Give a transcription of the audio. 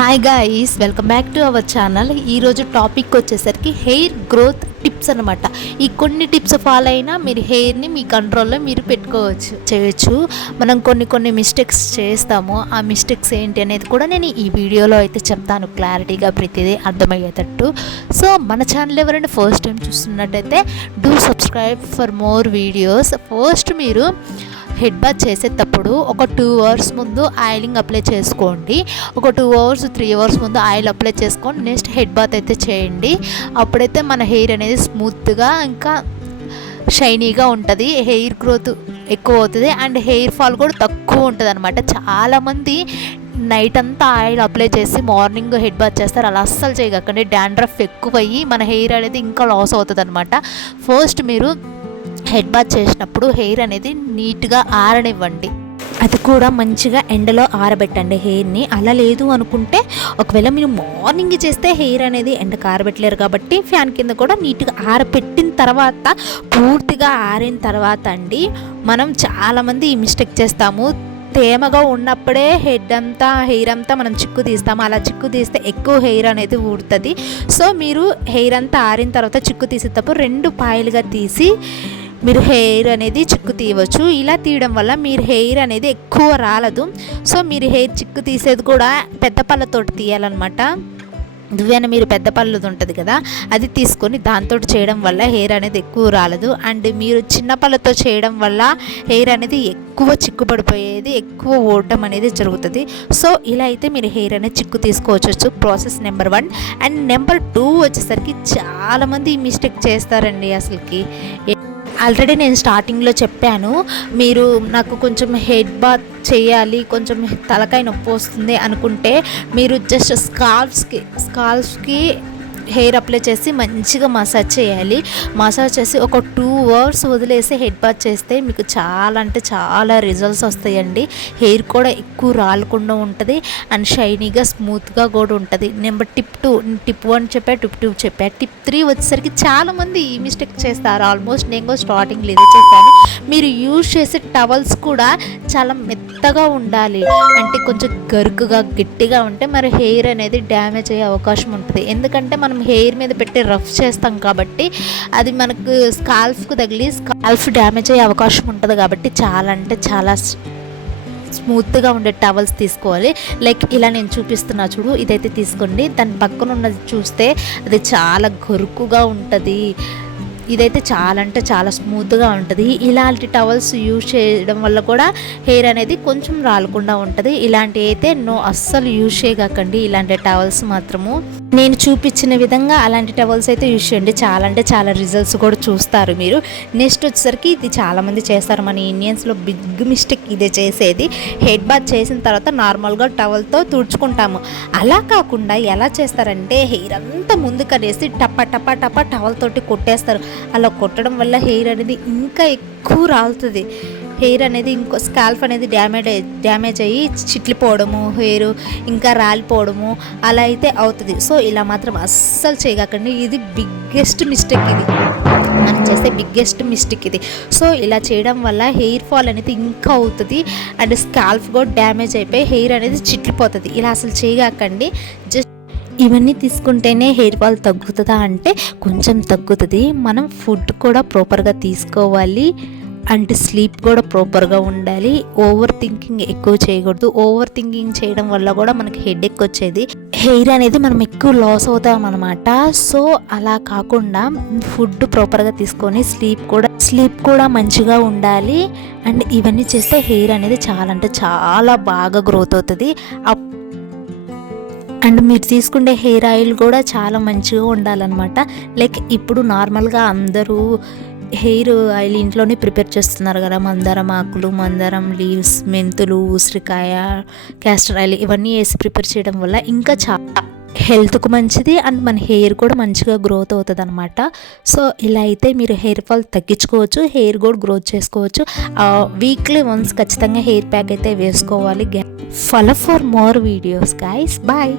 Hi guys, welcome back to our channel. ఈరోజు topic వచ్చేసరికి hair growth tips అనమాట. ఈ కొన్ని టిప్స్ ఫాలో అయినా మీరు హెయిర్ని మీ కంట్రోల్లో మీరు చేయొచ్చు. మనం కొన్ని మిస్టేక్స్ చేస్తాము. ఆ మిస్టేక్స్ ఏంటి అనేది కూడా నేను ఈ వీడియోలో అయితే చెప్తాను, క్లారిటీగా ప్రతిదీ అర్థమయ్యేటట్టు. సో మన ఛానల్ ఎవరైనా ఫస్ట్ టైం చూస్తున్నట్టయితే do subscribe for more videos. First మీరు హెడ్ బాత్ చేసేటప్పుడు ఒక 2 అవర్స్ ముందు ఆయిలింగ్ అప్లై చేసుకోండి. ఒక 2 అవర్స్ 3 అవర్స్ ముందు ఆయిల్ అప్లై చేసుకోండి. నెక్స్ట్ హెడ్ బాత్ అయితే చేయండి. అప్పుడైతే మన హెయిర్ అనేది స్మూత్గా ఇంకా షైనీగా ఉంటుంది, హెయిర్ గ్రోత్ ఎక్కువ అవుతుంది అండ్ హెయిర్ ఫాల్ కూడా తక్కువ ఉంటుంది అనమాట. చాలామంది నైట్ అంతా ఆయిల్ అప్లై చేసి మార్నింగ్ హెడ్ బాత్ చేస్తారు. అలా అస్సలు చేయకండి. డాండ్రఫ్ ఎక్కువయ్యి మన హెయిర్ అనేది ఇంకా లాస్ అవుతుంది అనమాట. ఫస్ట్ మీరు హెడ్ బాత్ చేసినప్పుడు హెయిర్ అనేది నీట్గా ఆరనివ్వండి. అది కూడా మంచిగా ఎండలో ఆరబెట్టండి హెయిర్ని. అలా లేదు అనుకుంటే ఒకవేళ మీరు మార్నింగ్ చేస్తే హెయిర్ అనేది ఎండకు ఆరబెట్టలేరు కాబట్టి ఫ్యాన్ కింద కూడా నీట్గా ఆరబెట్టిన తర్వాత, పూర్తిగా ఆరిన తర్వాత అండి మనం చాలామంది ఈ మిస్టేక్ చేస్తాము. తేమగా ఉన్నప్పుడే హెయిర్ అంతా మనం చిక్కు తీస్తాము. అలా చిక్కు తీస్తే ఎక్కువ హెయిర్ అనేది ఊడుతుంది. సో మీరు హెయిర్ అంతా ఆరిన తర్వాత చిక్కు తీసేటప్పుడు 2 పాయలుగా తీసి మీరు హెయిర్ అనేది చిక్కు తీయవచ్చు. ఇలా తీయడం వల్ల మీరు హెయిర్ అనేది ఎక్కువ రాలదు. సో మీరు హెయిర్ చిక్కు తీసేది కూడా పెద్ద పళ్ళతోటి తీయాలన్నమాట. దువ్వెన మీరు పెద్ద పళ్ళది ఉంటుంది కదా, అది తీసుకొని దాంతో చేయడం వల్ల హెయిర్ అనేది ఎక్కువ రాలదు. అండ్ మీరు చిన్న పళ్ళతో చేయడం వల్ల హెయిర్ అనేది ఎక్కువ చిక్కుపడిపోయేది, ఎక్కువ ఓటం అనేది జరుగుతుంది. సో ఇలా అయితే మీరు హెయిర్ అనేది చిక్కు తీసుకోవచ్చు. Process number 1. అండ్ నెంబర్ 2 వచ్చేసరికి చాలామంది ఈ మిస్టేక్ చేస్తారండి. అసలుకి ఆల్రెడీ నేను స్టార్టింగ్లో చెప్పాను, మీరు నాకు కొంచెం హెడ్ బాత్ చేయాలి, కొంచెం తలకాయ నొప్పి వస్తుంది అనుకుంటే మీరు జస్ట్ స్కాల్ఫ్కి హెయిర్ అప్లై చేసి మంచిగా మసాజ్ చేయాలి. మసాజ్ చేసి ఒక 2 అవర్స్ వదిలేసి హెడ్ బాత్ చేస్తే మీకు చాలా అంటే చాలా రిజల్ట్స్ వస్తాయండి. హెయిర్ కూడా ఎక్కువ రాలకుండా ఉంటుంది అండ్ షైనీగా స్మూత్గా కూడా ఉంటుంది. నెంబర్ టిప్ 1 చెప్పా, టిప్ 2 చెప్పా. టిప్ 3 వచ్చేసరికి చాలామంది ఈ మిస్టేక్ చేస్తారు. ఆల్మోస్ట్ నేను కూడా స్టార్టింగ్లో ఇదే చేశాను. మీరు యూజ్ చేసే టవల్స్ కూడా చాలా మెత్తగా ఉండాలి. అంటే కొంచెం గరుకుగా గట్టిగా ఉంటే మరి హెయిర్ అనేది డ్యామేజ్ అయ్యే అవకాశం ఉంటుంది. ఎందుకంటే మనం హెయిర్ మీద పెట్టి రఫ్ చేస్తాం కాబట్టి అది మనకు స్కాల్ఫ్కు తగిలి స్కాల్ఫ్ డ్యామేజ్ అయ్యే అవకాశం ఉంటుంది. కాబట్టి చాలా అంటే చాలా స్మూత్గా ఉండే టవల్స్ తీసుకోవాలి. లైక్ ఇలా నేను చూపిస్తున్నా చూడు, ఇదైతే తీసుకోండి. దాని పక్కన ఉన్నది చూస్తే అది చాలా గరుకుగా ఉంటుంది. ఇదైతే చాలా అంటే చాలా స్మూత్గా ఉంటుంది. ఇలాంటి టవల్స్ యూజ్ చేయడం వల్ల కూడా హెయిర్ అనేది కొంచెం రాలకుండా ఉంటుంది. ఇలాంటివి అయితే అస్సలు యూజ్ చేయకండి. ఇలాంటి టవల్స్ మాత్రము నేను చూపించిన విధంగా అలాంటి టవల్స్ అయితే యూజ్ చేయండి. చాలా అంటే చాలా రిజల్ట్స్ కూడా చూస్తారు మీరు. నెక్స్ట్ వచ్చేసరికి ఇది చాలామంది చేస్తారు, మన ఇండియన్స్లో బిగ్ మిస్టేక్ ఇదే చేసేది. హెడ్ బాత్ చేసిన తర్వాత నార్మల్గా టవల్తో తుడుచుకుంటాము. అలా కాకుండా ఎలా చేస్తారంటే హెయిర్ అంతా ముందుకనేసి టప టవల్ తోటి కొట్టేస్తారు. అలా కొట్టడం వల్ల హెయిర్ అనేది ఇంకా ఎక్కువ రాలుతుంది. హెయిర్ అనేది ఇంకో స్కాల్ఫ్ అనేది డ్యామేజ్ అయ్యి చిట్లిపోవడము, హెయిర్ ఇంకా రాలిపోవడము అలా అయితే అవుతుంది. సో ఇలా మాత్రం అస్సలు చేయకండి. ఇది బిగ్గెస్ట్ మిస్టేక్, ఇది మనం చేసే బిగ్గెస్ట్ మిస్టేక్ ఇది. సో ఇలా చేయడం వల్ల హెయిర్ ఫాల్ అనేది ఇంకా అవుతుంది అండ్ స్కాల్ఫ్ కూడా డ్యామేజ్ అయిపోయి హెయిర్ అనేది చిట్లిపోతుంది. ఇలా అసలు చేయకండి. జస్ట్ ఇవన్నీ తీసుకుంటేనే హెయిర్ ఫాల్ తగ్గుతుందా అంటే కొంచెం తగ్గుతుంది. మనం ఫుడ్ కూడా ప్రాపర్గా తీసుకోవాలి అండ్ స్లీప్ కూడా ప్రాపర్గా ఉండాలి. ఓవర్ థింకింగ్ ఎక్కువ చేయకూడదు. ఓవర్ థింకింగ్ చేయడం వల్ల కూడా మనకి హెడేక్ వచ్చేది, హెయిర్ అనేది మనం ఎక్కువ లాస్ అవుతాం అనమాట. సో అలా కాకుండా ఫుడ్ ప్రాపర్గా తీసుకొని స్లీప్ కూడా మంచిగా ఉండాలి. అండ్ ఇవన్నీ చేస్తే హెయిర్ అనేది చాలా అంటే చాలా బాగా గ్రోత్ అవుతుంది. అండ్ మీరు తీసుకునే హెయిర్ ఆయిల్ కూడా చాలా మంచిగా ఉండాలన్నమాట. లైక్ ఇప్పుడు నార్మల్గా అందరూ హెయిర్ ఆయిల్ ఇంట్లోనే ప్రిపేర్ చేస్తున్నారు కదా. మందారం ఆకులు, మందారం లీవ్స్, మెంతులు, ఉసిరికాయ, క్యాస్టర్ ఆయిల్ ఇవన్నీ వేసి ప్రిపేర్ చేయడం వల్ల ఇంకా చాలా హెల్త్కు మంచిది అండ్ మన హెయిర్ కూడా మంచిగా గ్రోత్ అవుతుంది అనమాట. సో ఇలా అయితే మీరు హెయిర్ ఫాల్ తగ్గించుకోవచ్చు, హెయిర్ కూడా గ్రోత్ చేసుకోవచ్చు. వీక్లీ వన్స్ ఖచ్చితంగా హెయిర్ ప్యాక్ అయితే వేసుకోవాలి. Follow for more videos guys. Bye.